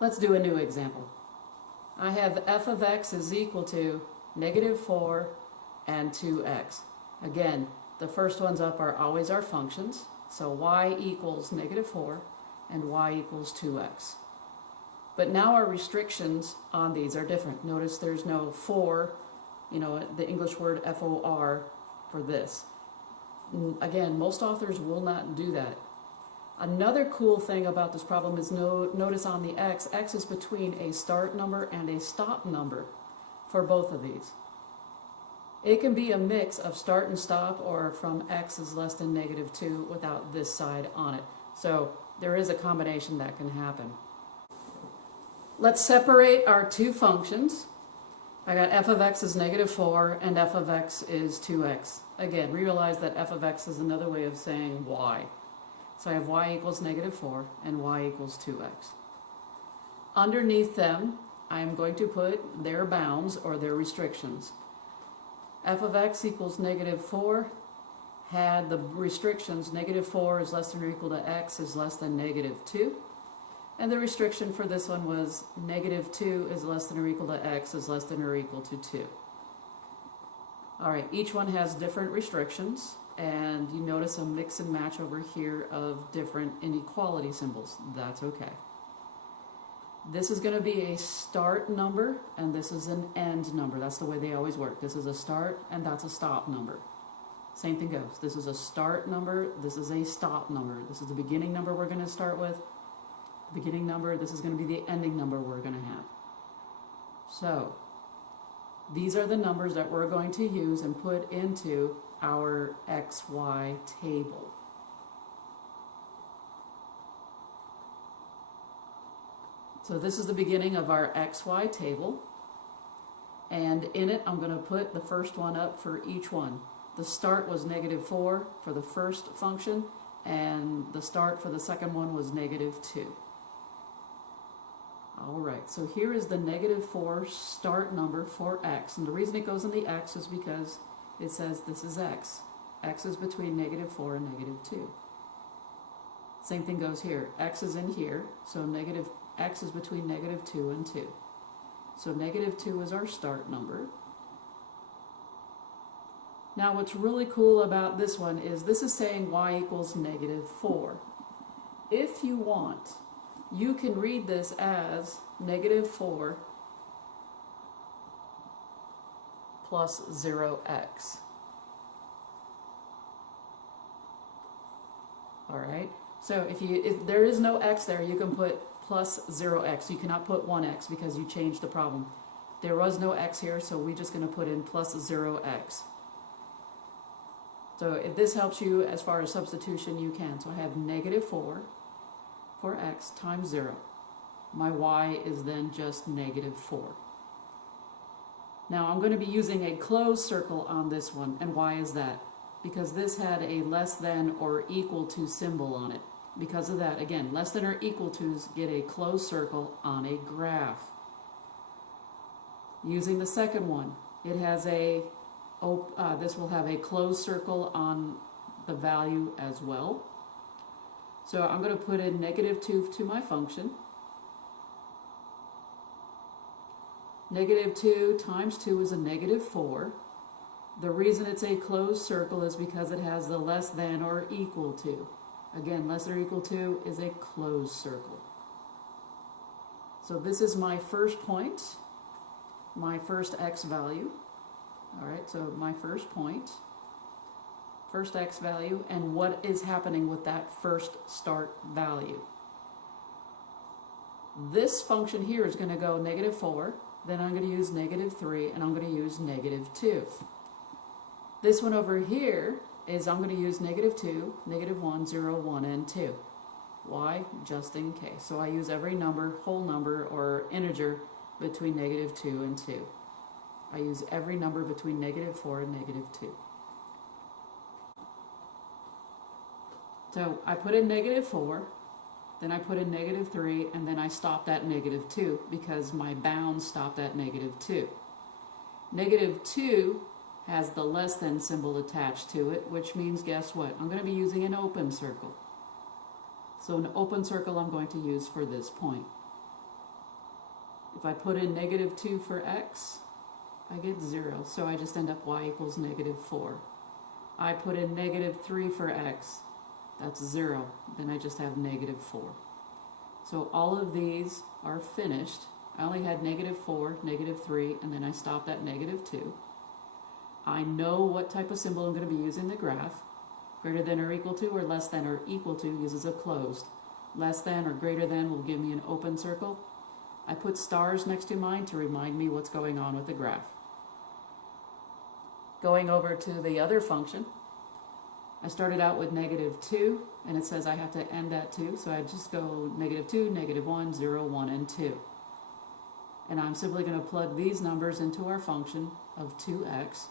Let's do a new example. I have f of x is equal to negative 4 and 2x. Again, the first ones up are always our functions. So y equals negative 4 and y equals 2x. But now our restrictions on these are different. Notice there's no for, the English word for for this. Again, most authors will not do that. Another cool thing about this problem is notice on the x is between a start number and a stop number for both of these. It can be a mix of start and stop, or from x is less than negative 2 without this side on it. So there is a combination that can happen. Let's separate our two functions. I got f of x is negative 4 and f of x is 2x. Again, realize that f of x is another way of saying y. So I have y equals negative 4 and y equals 2x. Underneath them, I am going to put their bounds or their restrictions. F of x equals negative 4 had the restrictions negative 4 is less than or equal to x is less than negative 2. And the restriction for this one was negative 2 is less than or equal to x is less than or equal to 2. All right, each one has different restrictions, and you notice a mix and match over here of different inequality symbols. That's okay. This is going to be a start number, and this is an end number. That's the way they always work. This is a start, and that's a stop number. Same thing goes. This is a start number, this is a stop number. This is the beginning number we're going to start with. Beginning number, this is going to be the ending number we're going to have. So, these are the numbers that we're going to use and put into our XY table. So this is the beginning of our XY table, and in it I'm going to put the first one up for each one. The start was negative 4 for the first function, and the start for the second one was negative 2. Alright, so here is the negative 4 start number for x, and the reason it goes in the x is because it says this is x. X is between negative 4 and negative 2. Same thing goes here. X is in here, so x is between negative 2 and 2. So negative 2 is our start number. Now what's really cool about this one is this is saying y equals negative 4. If you want, you can read this as negative 4 plus 0x. Alright, so if there is no x there, you can put plus 0x. You cannot put 1x because you changed the problem. There was no x here, so we're just going to put in plus 0x. So if this helps you as far as substitution, you can. So I have negative 4 for x times 0. My y is then just negative 4. Now I'm going to be using a closed circle on this one. And why is that? Because this had a less than or equal to symbol on it. Because of that, again, less than or equal to's get a closed circle on a graph. Using the second one, it has this will have a closed circle on the value as well. So I'm going to put in negative 2 to my function. Negative 2 times 2 is a negative 4. The reason it's a closed circle is because it has the less than or equal to. Again, less than or equal to is a closed circle. So this is my first point, my first x value. Alright, so my first point, first x value, and what is happening with that first start value. This function here is going to go negative 4, then I'm going to use negative 3, and I'm going to use negative 2. This one over here is I'm going to use negative 2, negative 1, 0, 1, and 2. Why? Just in case. So I use every number, whole number, or integer between negative 2 and 2. I use every number between negative 4 and negative 2. So I put in negative 4, then I put in negative 3, and then I stopped at negative 2 because my bound stopped at negative 2. Negative 2 has the less than symbol attached to it, which means, guess what? I'm going to be using an open circle. So an open circle I'm going to use for this point. If I put in negative 2 for x, I get 0, so I just end up y equals negative 4. I put in negative 3 for x, that's 0, then I just have negative 4. So all of these are finished. I only had negative 4, negative 3, and then I stopped at negative 2. I know what type of symbol I'm going to be using in the graph. Greater than or equal to, or less than or equal to uses a closed. Less than or greater than will give me an open circle. I put stars next to mine to remind me what's going on with the graph. Going over to the other function, I started out with negative 2, and it says I have to end at 2, so I just go negative 2, negative 1, 0, 1, and 2. And I'm simply going to plug these numbers into our function of 2x.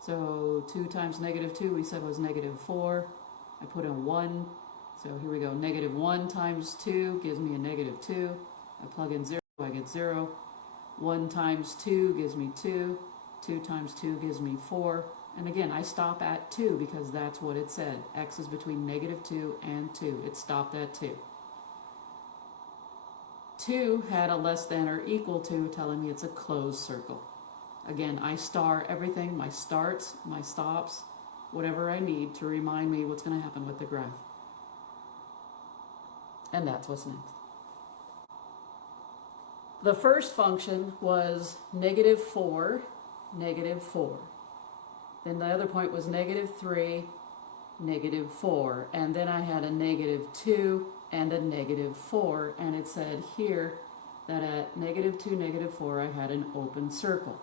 So 2 times negative 2 we said was negative 4. I put in 1, so here we go. Negative 1 times 2 gives me a negative 2. I plug in 0, I get 0. 1 times 2 gives me 2. 2 times 2 gives me 4. And again, I stop at 2 because that's what it said. X is between negative 2 and 2. It stopped at 2. 2 had a less than or equal to, telling me it's a closed circle. Again, I star everything, my starts, my stops, whatever I need to remind me what's going to happen with the graph. And that's what's next. The first function was negative 4, negative 4. Then the other point was negative 3, negative 4. And then I had a negative 2 and a negative 4. And it said here that at negative 2, negative 4, I had an open circle.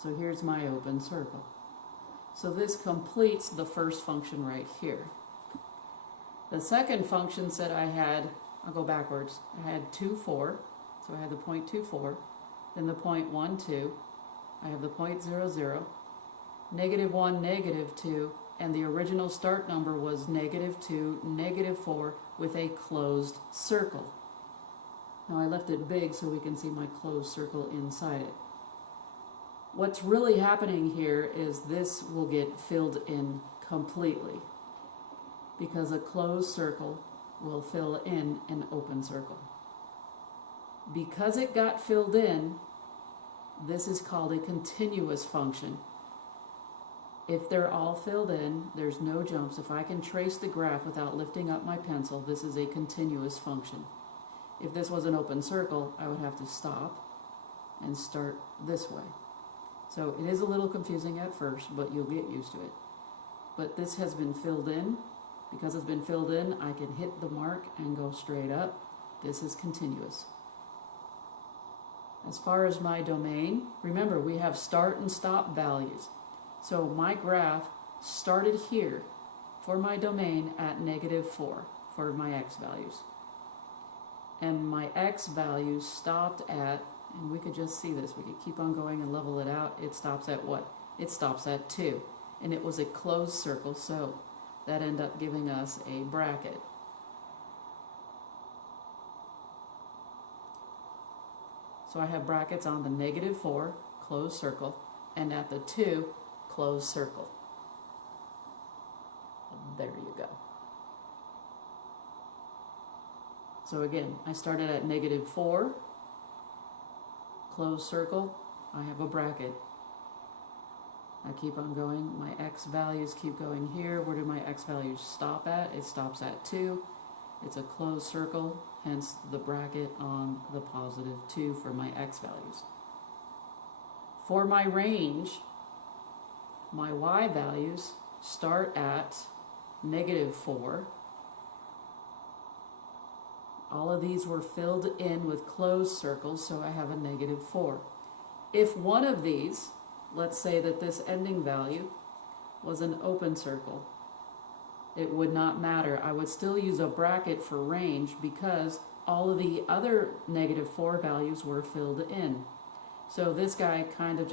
So here's my open circle. So this completes the first function right here. The second function said I had, I'll go backwards, I had 2, 4. So I had the point 2, 4. Then the point 1, 2. I have the point 0, 0. Negative 1, negative 2, and the original start number was negative 2, negative 4 with a closed circle. Now I left it big so we can see my closed circle inside it. What's really happening here is this will get filled in completely because a closed circle will fill in an open circle. Because it got filled in, this is called a continuous function. If they're all filled in, there's no jumps. If I can trace the graph without lifting up my pencil, this is a continuous function. If this was an open circle, I would have to stop and start this way. So it is a little confusing at first, but you'll get used to it. But this has been filled in. Because it's been filled in, I can hit the mark and go straight up. This is continuous. As far as my domain, remember we have start and stop values. So my graph started here for my domain at negative 4 for my x values. And my x values stopped at, and we could just see this, we could keep on going and level it out. It stops at what? It stops at 2. And it was a closed circle, so that ended up giving us a bracket. So I have brackets on the negative 4, closed circle, and at the 2, closed circle. There you go. So again, I started at negative 4, closed circle, I have a bracket. I keep on going, my x values keep going here. Where do my x values stop at? It stops at 2. It's a closed circle, hence the bracket on the positive 2 for my x values. For my range, my y values start at negative 4. All of these were filled in with closed circles, so I have a negative 4. If one of these, let's say that this ending value was an open circle, it would not matter. I would still use a bracket for range because all of the other negative 4 values were filled in. So this guy kind of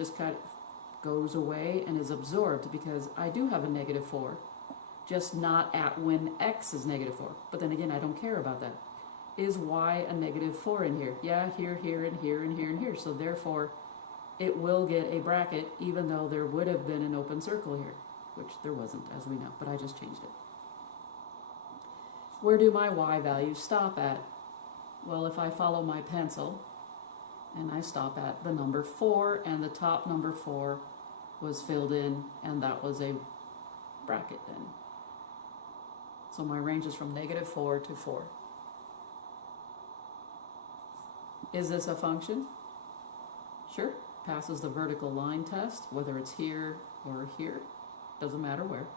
goes away and is absorbed because I do have a negative 4, just not at when x is negative 4. But then again, I don't care about that. Is y a negative 4 in here? Yeah, here, here, and here, and here, and here. So therefore, it will get a bracket even though there would have been an open circle here, which there wasn't, as we know, but I just changed it. Where do my y values stop at? Well, if I follow my pencil and I stop at the number 4 and the top number 4 was filled in and that was a bracket then. So my range is from -4 to 4. Is this a function? Sure. Passes the vertical line test, whether it's here or here. Doesn't matter where.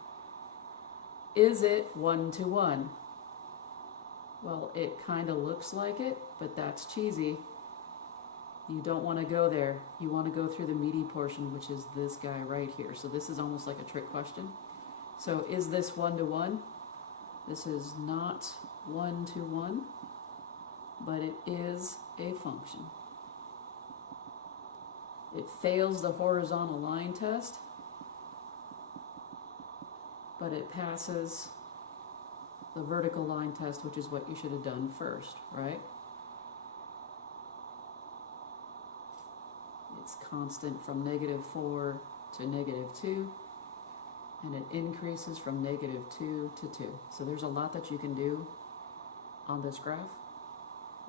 Is it 1-to-1? Well, it kind of looks like it, but that's cheesy. You don't want to go there. You want to go through the meaty portion, which is this guy right here. So this is almost like a trick question. So is this 1-to-1? This is not 1-to-1, but it is a function. It fails the horizontal line test, but it passes the vertical line test, which is what you should have done first, right? It's constant from -4 to -2, and it increases from -2 to 2. So there's a lot that you can do on this graph.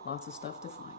Lots of stuff to find.